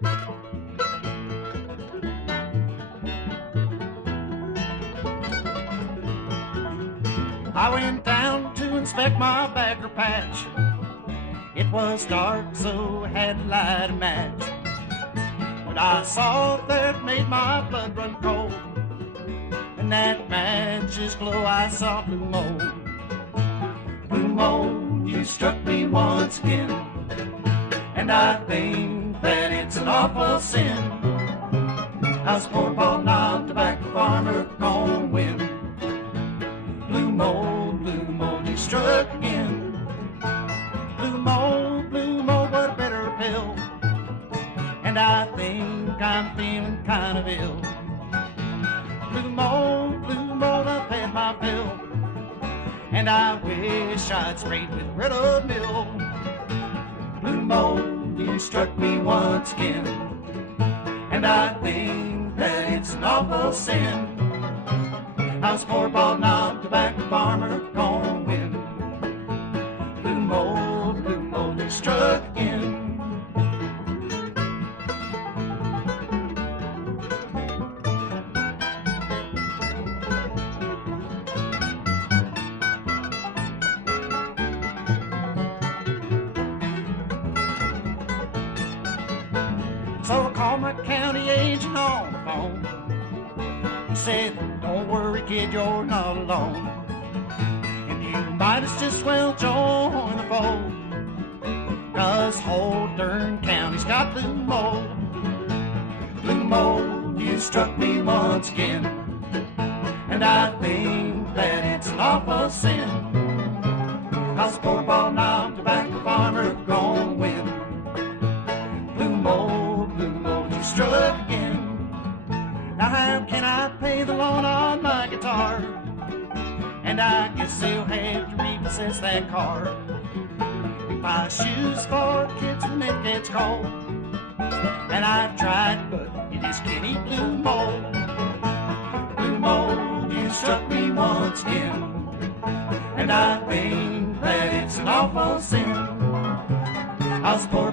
I went down to inspect my backer patch. It was dark, so I had to light a match. What I saw that made my blood run cold. And that match's glow, I saw blue mold. Blue mold, you struck me once again. And I think that it's an awful sin. I was poor Paul knob, tobacco farmer, gonna win. Blue mold, you struck again. Blue mold, what a bitter pill. And I think I'm feeling kind of ill. Blue mold, I've had my fill. And I wish I'd sprayed with rid of mill. Blue mold, you struck me once again. And I think that it's an awful sin. I was poor ball knob, tobacco farmer, gonna win. Blue mold, you struck again. So I called my county agent on the phone. He said, don't worry kid, you're not alone. And you might as just well join the fold. 'Cause whole Dern County's got blue mold. Blue mold, you struck me once again. And I think that it's an awful sin. 'Cause poor ball knob, tobacco farmer, gonna win. Blue mold, you struck again. Now how can I pay the loan on my guitar? And I guess they'll have to repossess that car. Buy shoes for kids when it gets cold. And I've tried, but you just can't eat blue mold. Blue mold, you struck me once again. And I think that it's an awful sin. I was poor